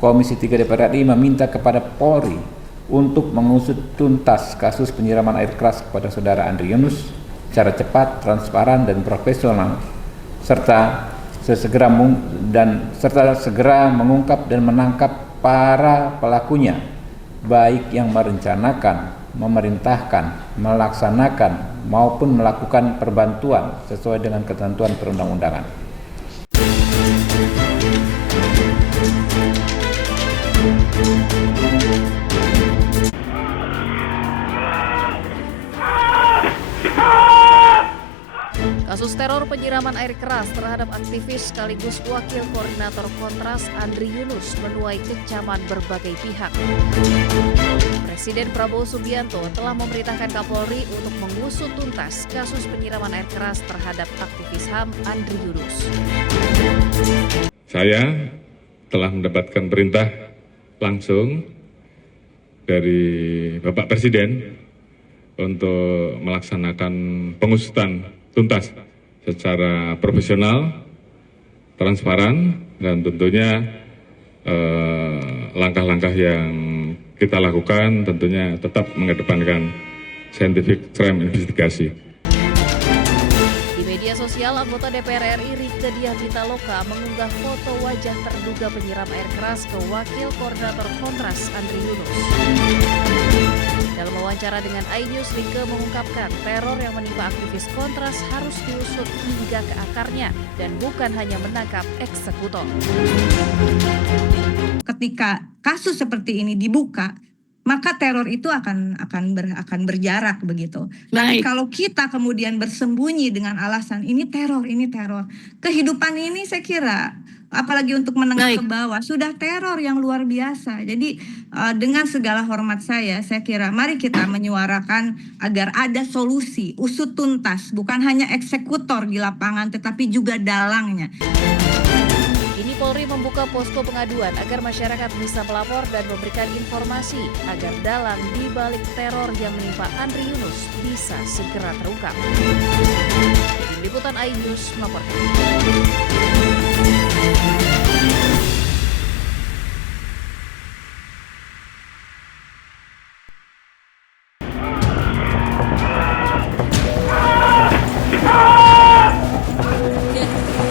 Komisi 3 DPR RI meminta kepada Polri untuk mengusut tuntas kasus penyiraman air keras kepada saudara Andri Yunus secara cepat, transparan, dan profesional, serta segera mengungkap dan menangkap para pelakunya, baik yang merencanakan, memerintahkan, melaksanakan, maupun melakukan perbantuan sesuai dengan ketentuan perundang-undangan. Kasus teror penyiraman air keras terhadap aktivis sekaligus wakil koordinator Kontras Andri Yunus menuai kecaman berbagai pihak. Presiden Prabowo Subianto telah memerintahkan Kapolri untuk mengusut tuntas kasus penyiraman air keras terhadap aktivis HAM Andri Yunus. Saya telah mendapatkan perintah langsung dari Bapak Presiden untuk melaksanakan pengusutan tuntas secara profesional, transparan, dan tentunya langkah-langkah yang kita lakukan tentunya tetap mengedepankan scientific crime investigasi. Di media sosial, anggota DPR RI Rieke Diah Pitaloka mengunggah foto wajah terduga penyiram air keras ke wakil koordinator Kontras Andri Yunus. Dalam wawancara dengan iNews, Rieke mengungkapkan teror yang menimpa aktivis Kontras harus diusut hingga ke akarnya dan bukan hanya menangkap eksekutor. Ketika kasus seperti ini dibuka, maka teror itu akan berjarak begitu. Tapi kalau kita kemudian bersembunyi dengan alasan ini teror, kehidupan ini saya kira apalagi untuk menengah ke bawah sudah teror yang luar biasa. Jadi dengan segala hormat saya kira mari kita menyuarakan agar ada solusi, usut tuntas, bukan hanya eksekutor di lapangan tetapi juga dalangnya. Kini Polri membuka posko pengaduan agar masyarakat bisa melapor dan memberikan informasi agar dalang di balik teror yang menimpa Andri Yunus bisa segera terungkap. Tim Liputan iNews melaporkan.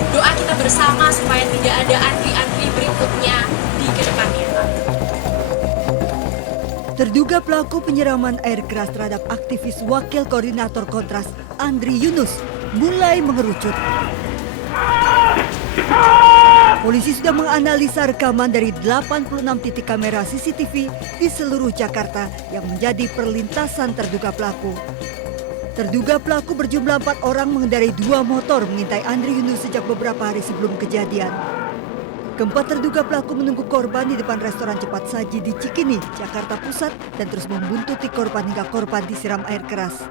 Doa kita bersama supaya tidak ada antri-antri berikutnya di kedepannya. Terduga pelaku penyiraman air keras terhadap aktivis wakil koordinator Kontras Andri Yunus mulai mengerucut. Polisi sudah menganalisa rekaman dari 86 titik kamera CCTV di seluruh Jakarta yang menjadi perlintasan terduga pelaku. Terduga pelaku berjumlah 4 orang mengendarai 2 motor mengintai Andri Yunus sejak beberapa hari sebelum kejadian. Keempat terduga pelaku menunggu korban di depan restoran cepat saji di Cikini, Jakarta Pusat dan terus membuntuti korban hingga korban disiram air keras.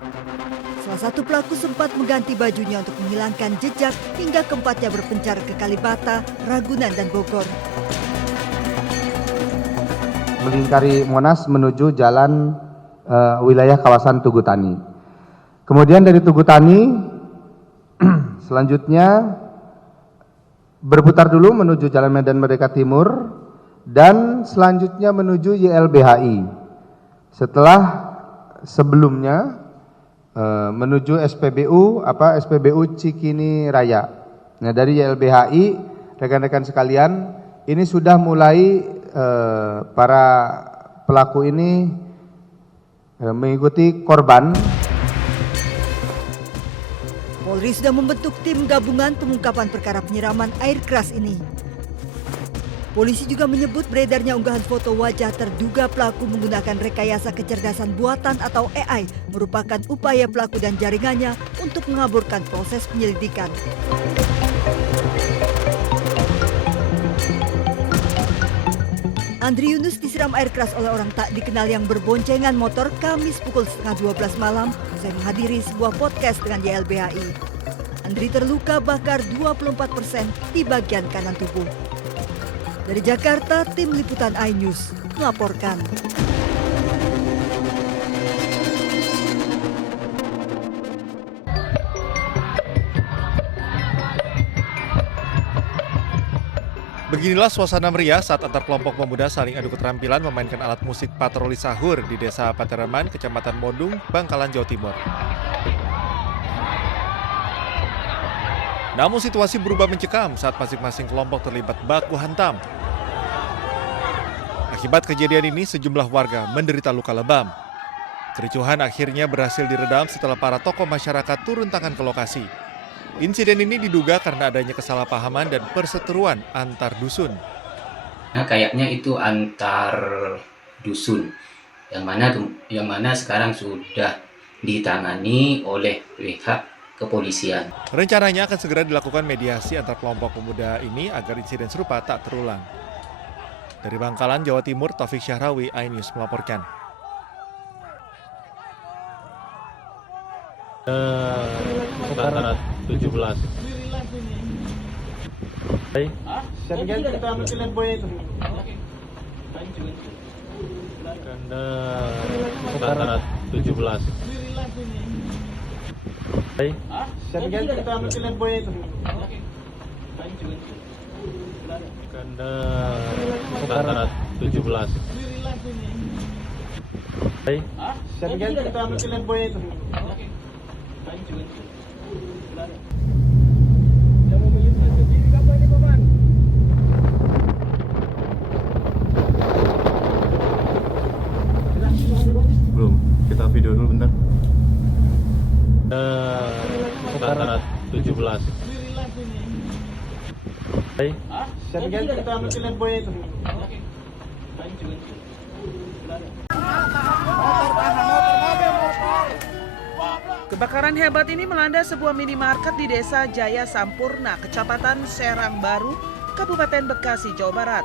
Salah satu pelaku sempat mengganti bajunya untuk menghilangkan jejak hingga keempatnya berpencar ke Kalibata, Ragunan, dan Bogor. Melingkari Monas menuju jalan wilayah kawasan Tugu Tani. Kemudian dari Tugu Tani selanjutnya berputar dulu menuju Jalan Medan Merdeka Timur dan selanjutnya menuju YLBHI. Sebelumnya menuju SPBU Cikini Raya. Nah, dari YLBHI rekan-rekan sekalian, ini sudah mulai para pelaku ini mengikuti korban. Polri sudah membentuk tim gabungan pengungkapan perkara penyiraman air keras ini. Polisi juga menyebut beredarnya unggahan foto wajah terduga pelaku menggunakan rekayasa kecerdasan buatan atau AI merupakan upaya pelaku dan jaringannya untuk mengaburkan proses penyelidikan. Andri Yunus disiram air keras oleh orang tak dikenal yang berboncengan motor Kamis pukul 11:30 malam usai menghadiri sebuah podcast dengan YLBHI. Andri terluka bakar 24% di bagian kanan tubuh. Dari Jakarta, tim Liputan iNews melaporkan. Beginilah suasana meriah saat antar kelompok pemuda saling adu keterampilan memainkan alat musik patroli sahur di Desa Patereman, Kecamatan Modung, Bangkalan, Jawa Timur. Namun situasi berubah mencekam saat masing-masing kelompok terlibat baku hantam. Akibat kejadian ini, sejumlah warga menderita luka lebam. Kericuhan akhirnya berhasil diredam setelah para tokoh masyarakat turun tangan ke lokasi. Insiden ini diduga karena adanya kesalahpahaman dan perseteruan antar dusun. Nah, kayaknya itu antar dusun, yang mana sekarang sudah ditangani oleh pihak kepolisian. Rencananya akan segera dilakukan mediasi antar kelompok pemuda ini agar insiden serupa tak terulang. Dari Bangkalan, Jawa Timur, Taufik Syahrawi, iNews melaporkan. 17. Sergen kita ambil boy itu. Kanda 17. Sergen kita ambil boy itu. Kanda 17. Sergen kita ambil boy itu. Belum, kita video dulu bentar. Kanda 17. Sergen kita ambil boy itu. Kebakaran hebat ini melanda sebuah minimarket di Desa Jaya Sampurna, Kecamatan Serang Baru, Kabupaten Bekasi, Jawa Barat.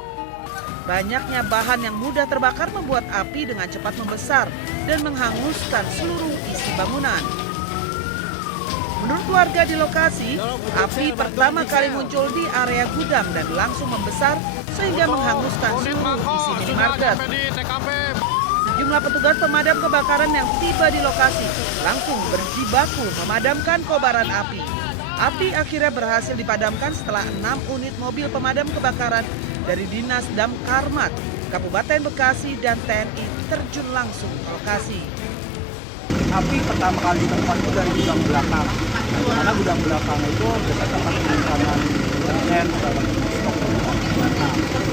Banyaknya bahan yang mudah terbakar membuat api dengan cepat membesar dan menghanguskan seluruh isi bangunan. Menurut warga di lokasi, api pertama kali muncul di area gudang dan langsung membesar sehingga menghanguskan seluruh isi minimarket. Sejumlah petugas pemadam kebakaran yang tiba di lokasi langsung berjibaku memadamkan kobaran api. Api akhirnya berhasil dipadamkan setelah 6 unit mobil pemadam kebakaran dari Dinas Damkarmat, Kabupaten Bekasi dan TNI terjun langsung ke lokasi. Api pertama kali ditemukan itu dari gudang belakang. Karena gudang belakang itu dekat tempat penyimpanan semen, stok.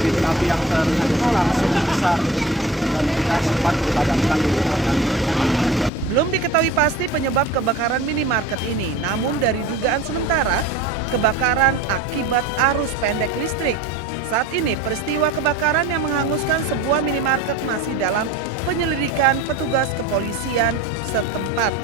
Titik api yang terjadi langsung besar dan kita sempat dipadamkan di belakang. Belum diketahui pasti penyebab kebakaran minimarket ini, namun dari dugaan sementara, kebakaran akibat arus pendek listrik. Saat ini peristiwa kebakaran yang menghanguskan sebuah minimarket masih dalam penyelidikan petugas kepolisian setempat.